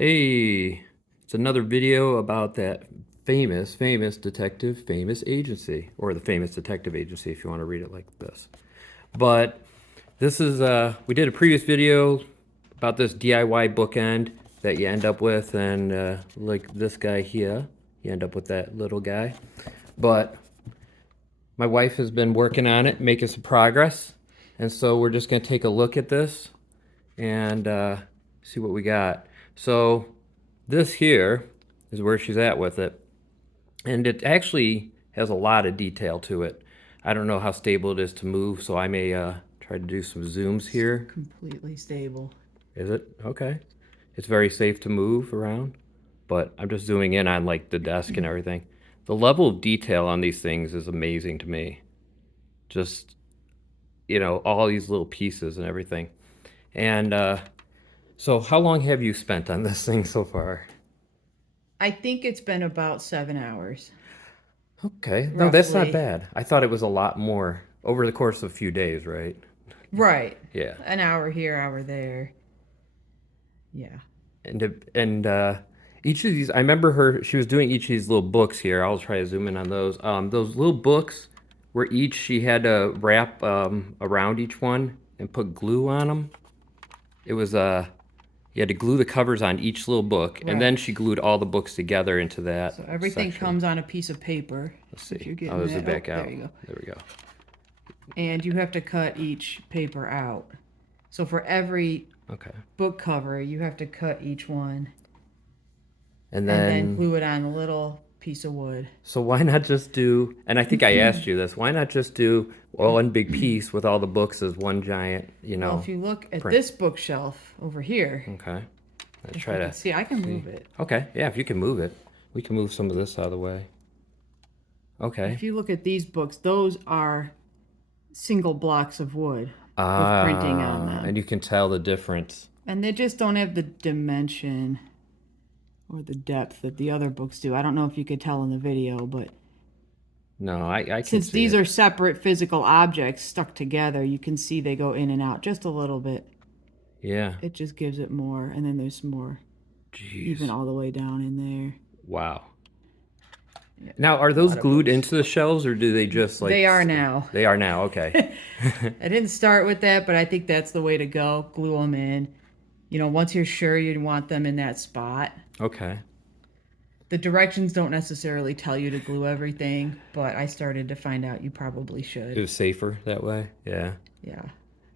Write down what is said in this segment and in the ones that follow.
Hey, it's another video about that famous detective, famous agency, or the famous detective agency if you want to read it like this. But this is, we did a previous video about this DIY bookend that you end up with, and like this guy here, you end up with that little guy. But my wife has been working on it, making some progress, and so we're just going to take a look at this and see what we got. So this here is where she's at with it. And it actually has a lot of detail to it. I don't know how stable it is to move, so I may try to do some zooms here. Completely stable. Is it? Okay. It's very safe to move around, but I'm just zooming in on like the desk and everything. The level of detail on these things is amazing to me. Just, all these little pieces and everything. And so how long have you spent on this thing so far? I think it's been about 7 hours. Okay. No, that's not Roughly. bad. I thought it was a lot more over the course of a few days, right? Right. Yeah. An hour here, hour there. Yeah. And each of these, I remember she was doing each of these little books here. I'll try to zoom in on those. Those little books were each, she had to wrap around each one and put glue on them. It was, you had to glue the covers on each little book, and then Right. she glued all the books together into that So everything section. comes on a piece of paper. Let's If see. you're getting Oh, there's the that. back Oh, out. there you go. There we go. And you have to cut each paper out. So for every Okay. book cover, you have to cut each one And and then then, glue it on a little piece of wood. so why not just do, and I think I asked you this, why not just do one big piece with all the books as one giant, Well, if you look at print? this bookshelf over here, Okay. Let's if try you to can see, I can see. move it. Okay. Yeah, if you can move it. We can move some of this out of the way. Okay. If you look at these books, those are single blocks of wood with printing on Ah, them. and you can tell the difference. And they just don't have the dimension or the depth that the other books do. I don't know if you could tell in the video, but No, I can since see these it. are separate physical objects stuck together, you can see they go in and out just a little bit. Yeah. It just gives it more. And then there's more even Jeez. all the way down in there. Wow. Yeah, Now, are a those lot of glued books. into the shelves or do they just like They are now. They are now, okay. I didn't start with that, but I think that's the way to go. Glue them in. Once you're sure you want them in that spot. Okay. The directions don't necessarily tell you to glue everything, but I started to find out you probably It should. was safer that way. Yeah. Yeah.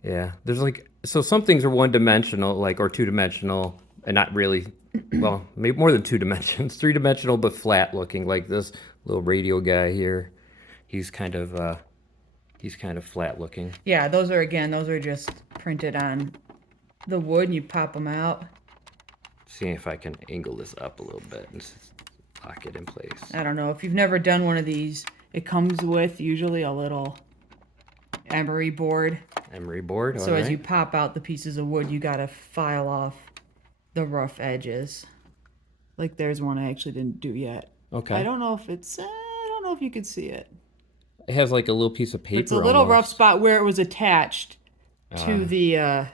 Yeah. There's like, so some things are one dimensional, like, or two dimensional, and not really, well, maybe more than two dimensions, three dimensional, but flat looking, like this little radio guy here. He's kind of, flat looking. Yeah, those are just printed on the wood and you pop them out. Seeing if I can angle this up a little bit and lock it in place. I don't know. If you've never done one of these, it comes with usually a little emery board. Emery board, So as you pop out the pieces of wood, you got to file off the rough edges. Like there's one I actually didn't do yet. Okay. I don't know if you could see it. It has like a little piece of paper. It's a little almost. rough spot where it was attached to the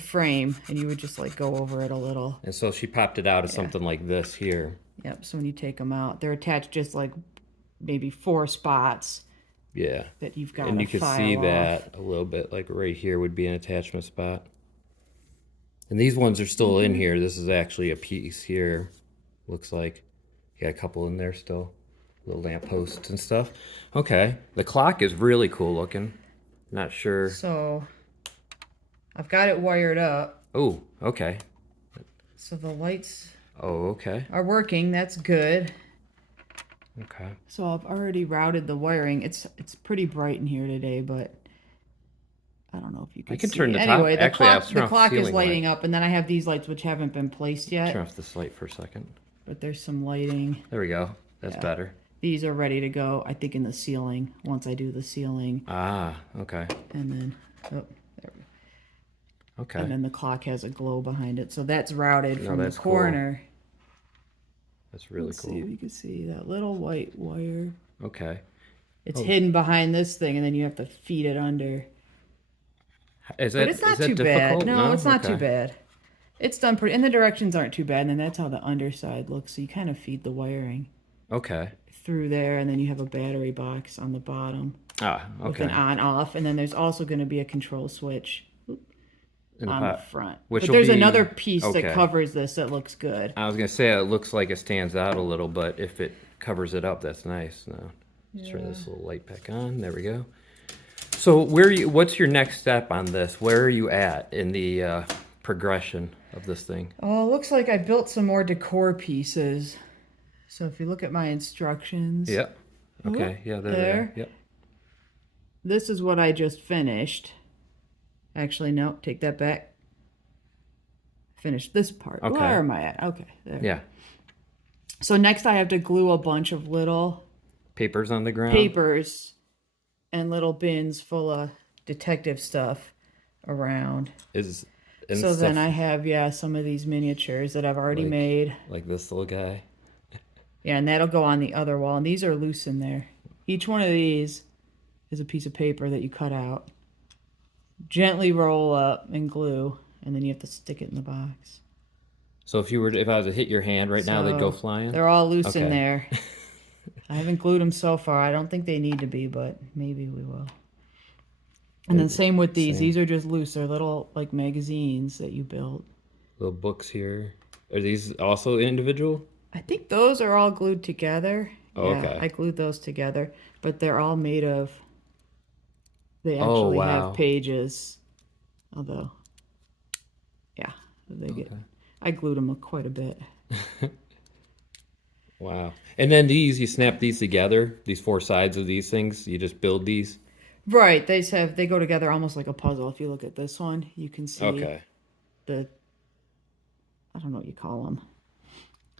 frame, and you would just like go over it a little. And so she popped it out as something like this here. Yep. So when you take them out, they're attached just like maybe 4 spots. Yeah. That you've got. And you can see off. that a little bit, like right here would be an attachment spot. And these ones are still in here. This is actually a piece here. Looks like you got a couple in there still. Little lamp posts and stuff. Okay. The clock is really cool looking. Not sure. So I've got it wired up. Oh, okay. So the lights Oh, okay. are working. That's good. Okay. So I've already routed the wiring. It's pretty bright in here today, but I don't know if you can. I can see turn it. the top. Anyway, Actually, I'll turn the off clock is ceiling lighting light. up, and then I have these lights which haven't been placed yet. Turn off this light for a second. But there's some lighting. There we go. That's Yeah. better. These are ready to go, I think, in the ceiling once I do the ceiling. Ah, okay. And then, there we go. Okay. And then the clock has a glow behind it. So that's routed from the that's cool. corner. That's really Let's cool. see if you can see that little white wire. Okay. It's hidden behind this thing, and then you have to feed it under. Is But that, it's not is that too difficult? bad. No, it's not too Okay. bad. It's done pretty, and the directions aren't too bad. And then that's how the underside looks. So you kind of feed the wiring Okay. through there, and then you have a battery box on the bottom Ah, with an okay. on-off, and then there's also going to be a control switch In the on the pot, front. which But will there's be another piece that okay. covers this that looks good. I was gonna say it looks like it stands out a little, but if it covers it up, that's nice. No, let's turn this little light back on. There we go. So where you? What's your next step on this? Where are you at in the progression of this thing? Oh, it looks like I built some more decor pieces. So if you look at my instructions, Yep. Okay. Yeah, they're there. Yep. this is what I just finished. Actually, no, take that back. Finish this part. Okay. Where am I at? Okay, there. Yeah. So next I have to glue a bunch of little Papers on the ground. papers and little bins full of detective stuff around. Is and So stuff then I have, yeah, some of these miniatures that I've already like- made. like this little guy. Yeah, and that'll go on the other wall. And these are loose in there. Each one of these is a piece of paper that you cut out. Gently roll up and glue, and then you have to stick it in the box. So if I was to hit your hand right now, they'd go So flying. They're all loose in Okay. there. I haven't glued them so far. I don't think they need to be, but maybe we will. And then same with these. Same. These are just loose. They're little like magazines that you built. Little books here. Are these also individual? I think those are all glued together. Oh, Yeah, okay. I glued those together, but they're all made of. They Oh, actually wow. have pages, although, yeah, they get. I glued them quite a bit. Wow. And then you snap these together, these four sides of these things. You just build these. Right, they go together almost like a puzzle. If you look at this one, you can see Okay. the. I don't know what you call them.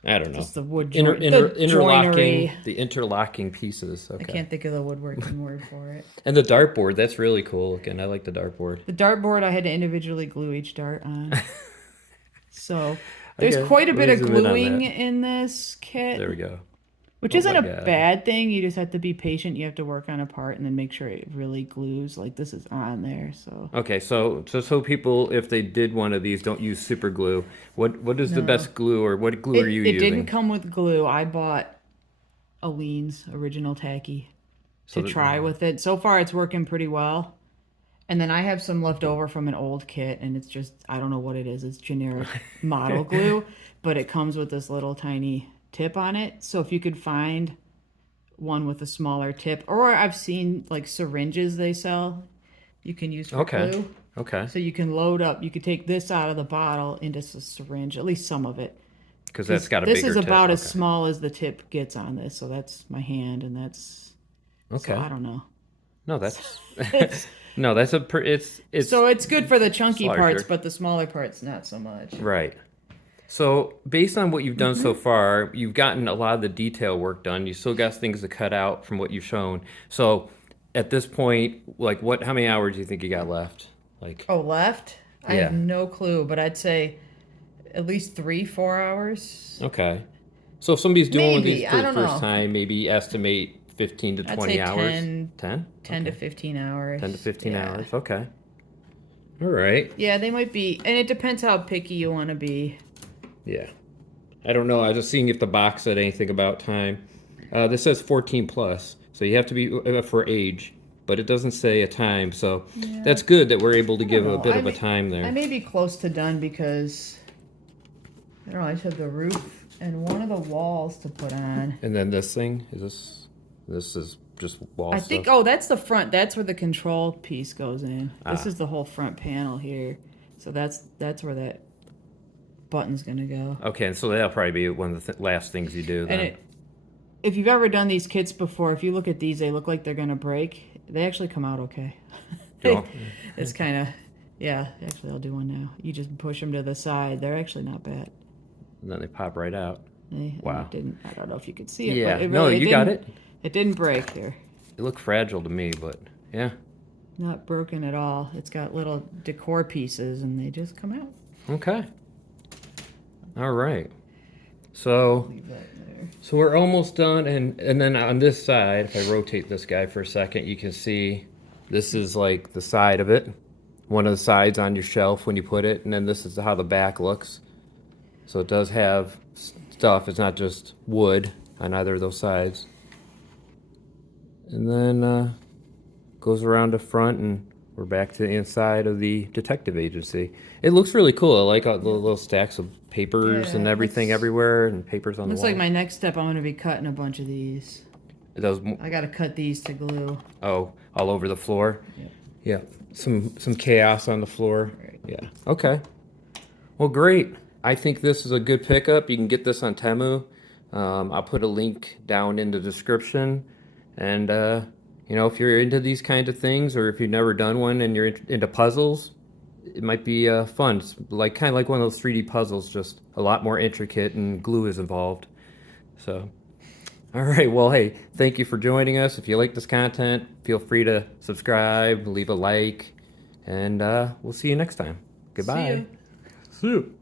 I don't know. Just the wood the interlocking, joinery. the interlocking pieces. Okay. I can't think of the woodworking word for it. And the dartboard, that's really cool looking. I like the dartboard. The dartboard, I had to individually glue each dart on. So there's Okay, quite a let bit me of zoom in on gluing that. in this kit, There we go. which Oh isn't my a God. bad thing. You just have to be patient. You have to work on a part and then make sure it really glues. Like this is on there, so. Okay, so people, if they did one of these, don't use super glue. What is the best glue, or what glue are you It using? didn't come with glue. I bought Aleene's Original Tacky So to try with it. So far, it's working pretty well. And then I have some left over from an old kit, and it's just, I don't know what it is. It's generic model glue, but it comes with this little tiny tip on it. So if you could find one with a smaller tip, or I've seen like syringes they sell, you can use for Okay. glue. Okay, So you can load up, you could take this out of the bottle into a syringe, at least some of it. because that's got a bigger This is tip. about as Okay. small as the tip gets on this. So that's my hand, and that's, Okay. so I don't know. No, that's no, that's it's So it's good for the chunky larger. parts, but the smaller parts not so much. right. So based on what you've done Mm-hmm. so far, you've gotten a lot of the detail work done. You still got things to cut out from what you've shown. So at this point, like how many hours do you think you got left? Like, Oh, left? I Yeah. have no clue, but I'd say at least 3-4 hours. okay. So if somebody's doing one of Maybe, these for I the don't first know. time, maybe estimate 15 to I'd 20 say hours. 10 10? 10 to 15 hours. 10 to 15 Yeah. hours. Okay. All right. Yeah, they might be, and it depends how picky you want to be. Yeah. I don't know. I was just seeing if the box said anything about time. This says 14 plus, so you have to be for age, but it doesn't say a time. So that's good that we're able to give a know. bit I of a may- time there. I may be close to done because, I don't know, I just have the roof and one of the walls to put on. And then this thing is this is just wall I stuff. think, oh, that's the front. That's where the control piece goes in. This Ah. is the whole front panel here. So that's where that button's going to go. Okay, and so that'll probably be one of the last things you do then. And if you've ever done these kits before, if you look at these, they look like they're going to break. They actually come out okay. Cool. It's kind of, yeah, actually I'll do one now. You just push them to the side. They're actually not bad. And then they pop right out. Wow. It didn't, I don't know if you could see it. Yeah. But it No, really, you got didn't- it. It didn't break here. It looked fragile to me, but yeah. Not broken at all. It's got little decor pieces and they just come out. Okay. All right. So Leave that there. so we're almost done, and then on this side, if I rotate this guy for a second, you can see this is like the side of it. one of the sides on your shelf when you put it, and then this is how the back looks. So it does have stuff. It's not just wood on either of those sides. And then goes around the front, and we're back to the inside of the detective agency. It looks really cool. I like all the little stacks of papers Yeah, and everything everywhere, and papers on the Looks wall. like my next step, I'm going to be cutting a bunch of these. Those, I got to cut these to glue. oh, all over the floor. Yep. Yeah, some chaos on the floor. Right. Yeah. Okay. Well, great. I think this is a good pickup. You can get this on Temu. I'll put a link down in the description. And you know, if you're into these kinds of things, or if you've never done one and you're into puzzles, it might be fun. It's like kind of like one of those 3D puzzles, just a lot more intricate, and glue is involved. So. All right. Well, hey, thank you for joining us. If you like this content, feel free to subscribe, leave a like, and we'll see you next time. Goodbye. See you. See you.